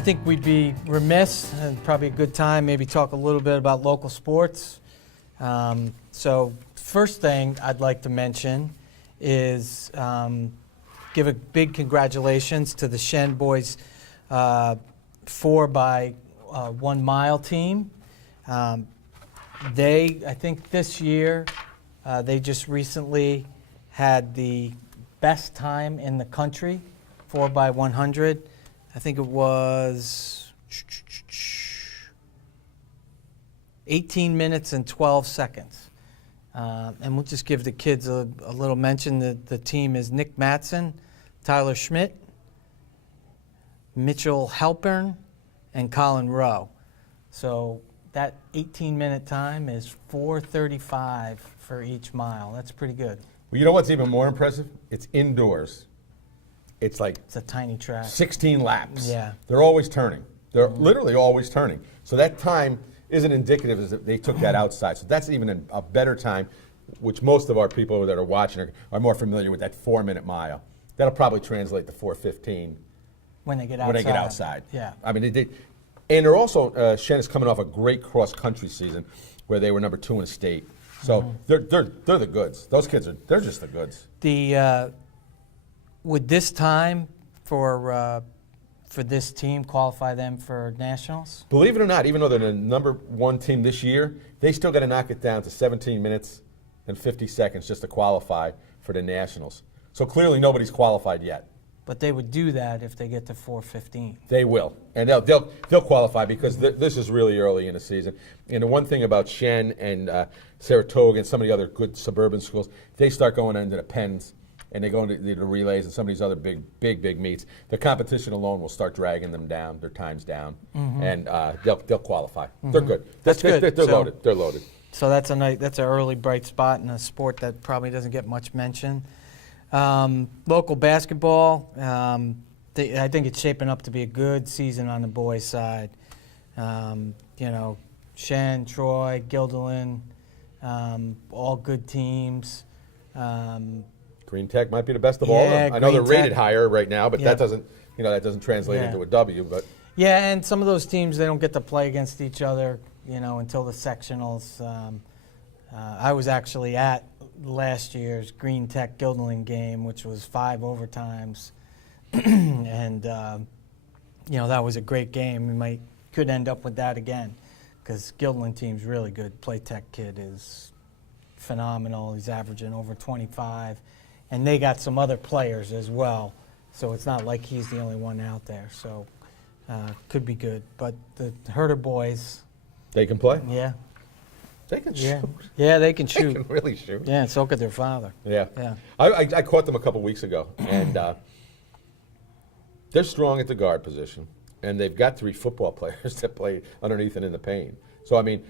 I think we'd be remiss, and probably a good time, maybe talk a little bit about local sports. So first thing I'd like to mention is give a big congratulations to the Shen boys 4x1 mile team. I think this year, they just recently had the best time in the country, 4x100. I think it was 18 minutes and 12 seconds. And we'll just give the kids a little mention. The team is Nick Matson, Tyler Schmidt, Mitchell Halpern, and Colin Rowe. So that 18-minute time is 4:35 for each mile. That's pretty good. Well, you know what's even more impressive? It's indoors. It's a tiny track. 16 laps. Yeah. They're always turning. They're literally always turning. So that time isn't indicative as if they took that outside. So that's even a better time, which most of our people that are watching are more familiar with, that 4-minute mile. That'll probably translate to 4:15 when they get outside. Yeah. I mean, and they're also, Shen is coming off a great cross-country season where they were number 2 in the state. So they're the goods. Those kids they're just the goods. Would this time for this team qualify them for nationals? Believe it or not, even though they're the number 1 team this year, they still got to knock it down to 17 minutes and 50 seconds just to qualify for the nationals. So clearly nobody's qualified yet. But they would do that if they get to 4:15. They will, and they'll qualify because this is really early in the season. And the one thing about Shen and Saratoga and some of the other good suburban schools, they start going into the pens and they go into the relays and some of these other big meets. The competition alone will start dragging them down, their times down, and they'll qualify. They're good. That's good. They're loaded. They're loaded. So that's an early bright spot in a sport that probably doesn't get much mention. Local basketball, I think it's shaping up to be a good season on the boys' side. Shen, Troy, Guilderland, all good teams. Green Tech might be the best of all of them. I know they're rated higher right now, but that doesn't translate into a W. But yeah, and some of those teams, they don't get to play against each other, until the sectionals. I was actually at last year's Green Tech Guilderland game, which was 5 overtimes, and that was a great game. We could end up with that again, because Guilderland team's really good. Play Tech kid is phenomenal. He's averaging over 25, and they got some other players as well. So it's not like he's the only one out there. So could be good. But the Herder boys, they can play. Yeah. They can shoot. Yeah, they can shoot. They can really shoot. Yeah, and so could their father. Yeah. I caught them a couple weeks ago, and they're strong at the guard position, and they've got 3 football players that play underneath and in the paint. So, I mean,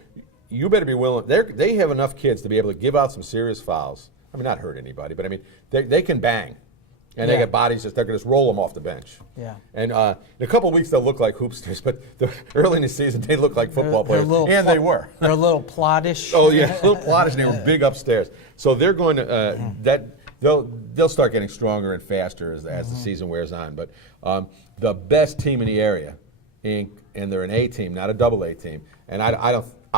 you better be willing. They have enough kids to be able to give out some serious fouls. I mean, not hurt anybody, but, I mean, they can bang. And they got bodies that they're going to just roll them off the bench. Yeah. And in a couple of weeks, they'll look like hoopsters, but early in the season, they look like football players. And they were. They're a little plottish. Oh, yeah, a little plottish, and they were big upstairs. So they're going to, they'll start getting stronger and faster as the season wears on. But the best team in the area, and they're an A team, not a double A team. And I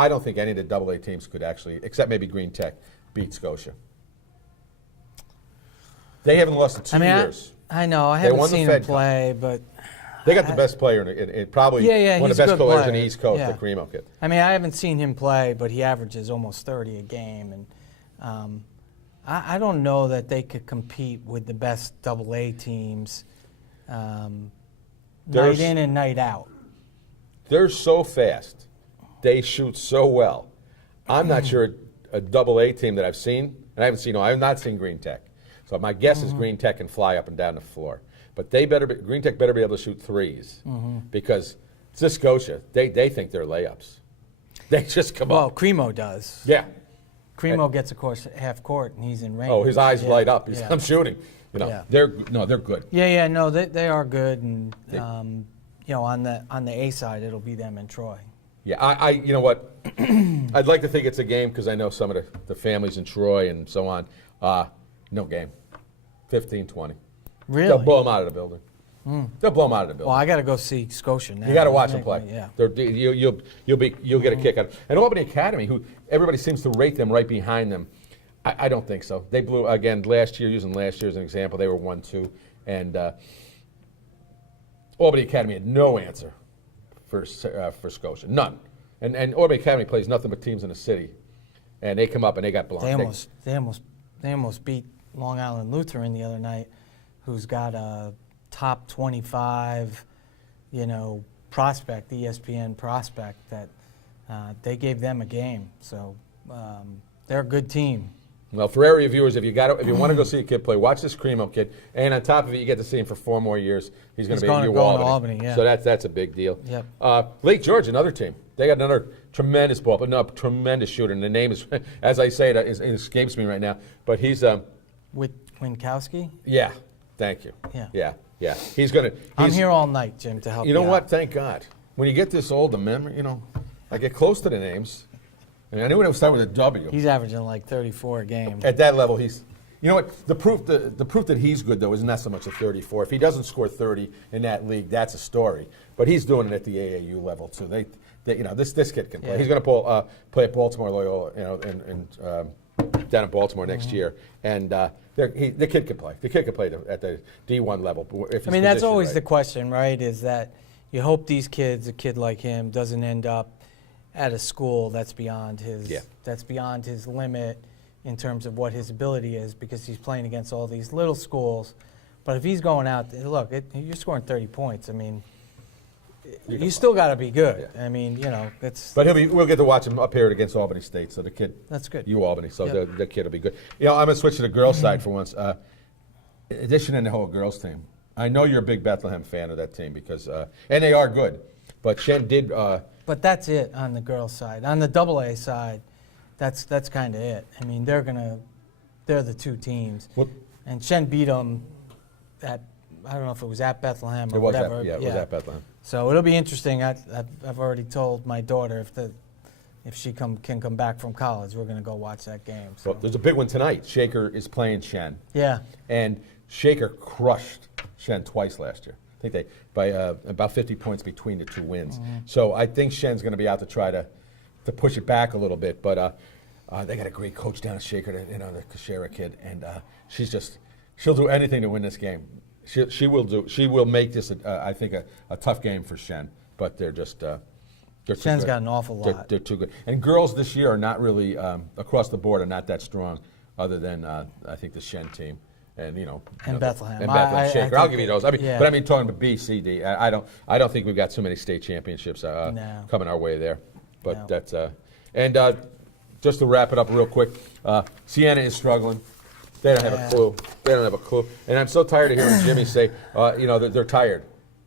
don't think any of the double A teams could actually, except maybe Green Tech, beat Scotia. They haven't lost in 2 years. I know. I haven't seen them play, but they got the best player in probably one of the best players in the East Coast, the Cremo kid. I mean, I haven't seen him play, but he averages almost 30 a game, and I don't know that they could compete with the best AA teams night in and night out. They're so fast. They shoot so well. I'm not sure a AA team that I've seen, and I have not seen Green Tech. So my guess is Green Tech can fly up and down the floor. But Green Tech better be able to shoot threes because it's Scotia. They think they're layups. They just come up. Well, Cremo does. Yeah. Cremo gets, of course, half court, and he's in range. Oh, his eyes light up. I'm shooting. They're good. Yeah, no, they are good, and on the A side, it'll be them and Troy. Yeah, you know what? I'd like to think it's a game because I know some of the families in Troy and so on. No game. 15-20. Really? They'll blow them out of the building. They'll blow them out of the building. Well, I got to go see Scotia now. You got to watch them play. Yeah. You'll get a kick out of it. And Albany Academy, who everybody seems to rate them right behind them, I don't think so. They blew again last year. Using last year as an example, they were 1-2, and Albany Academy had no answer for Scotia, none. And Albany Academy plays nothing but teams in the city, and they come up and they got blown. They almost beat Long Island Lutheran the other night, who's got a top 25, prospect, ESPN prospect, that they gave them a game. So they're a good team. Well, for area viewers, if you want to go see a kid play, watch this Cremo kid. And on top of it, you get to see him for 4 more years. He's going to be at Albany. Yeah. So that's a big deal. Yep. Lake George, another team. They got another tremendous ball, but no, tremendous shooter. And the name is, as I say, it escapes me right now. But he's Winkowski? Yeah. Thank you. Yeah. Yeah. I'm here all night, Jim, to help you. You know what? Thank God. When you get this old, the memory, I get close to the names. And I knew it would start with a W. He's averaging like 34 a game. At that level, he's. You know what? The proof that he's good though is not so much a 34. If he doesn't score 30 in that league, that's a story. But he's doing it at the AAU level too. This kid can play. Yeah. He's going to play at Baltimore Loyola, down in Baltimore next year. And the kid can play. The kid can play at the D1 level. If he's that's always right. the question, right? Is that you hope a kid like him, doesn't end up at a school that's beyond his limit in terms of what his ability is, because he's playing against all these little schools. But if he's going out, you're scoring 30 points. I mean, you still got to be good. Yeah. I mean, it's. But we'll get to watch him up here against Albany State. So the kid. That's good. Albany. So Yep. the kid will be good. I'm going to switch to the girls' side for once. Addition in the whole girls' team. I know you're a big Bethlehem fan of that team because, and they are good. But Shen did. But that's it on the girls' side. On the AA side, that's kind of it. I mean, they're the 2 teams. Well, And Shen beat them I don't know if it was at Bethlehem or whatever. It was at Bethlehem. So it'll be interesting. I've already told my daughter if she can come back from college, we're going to go watch that game. So. Well, there's a big one tonight. Shaker is playing Shen. Yeah. And Shaker crushed Shen twice last year. I think by about 50 points between the 2 wins. Mm-hmm. So I think Shen's going to be out to try to push it back a little bit. But they got a great coach down at Shaker, the Kashera kid, and she'll do anything to win this game. She will make this I think a tough game for Shen. But they're just. Shen's got an awful lot. They're too good. And girls this year are not really across the board are not that strong, other than I think the Shen team. And Bethlehem. And Bethlehem Shaker. I'll give you those. Yeah. But I mean, talking about B, C, D. I don't think we've got too many state championships coming our way there. But No. that's and just to wrap it up real quick, Siena is struggling. They don't have a clue. They don't have a clue. And I'm so tired of hearing Jimmy say, they're tired.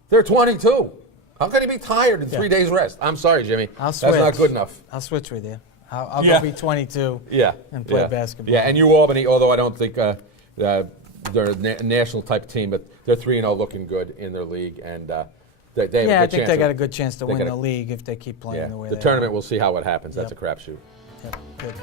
They're 22. How can he be tired in 3 days rest? I'm sorry, Jimmy. I'll switch. That's not good enough. I'll switch with you. I'll go be 22 and play basketball. Yeah, and Albany, although I don't think they're a national type team, but they're 3-0 looking good in their league. And they have a good chance. I think they got a good chance to win the league if they keep playing the way they are. The tournament, we'll see how it happens. That's a crapshoot. Yep, good.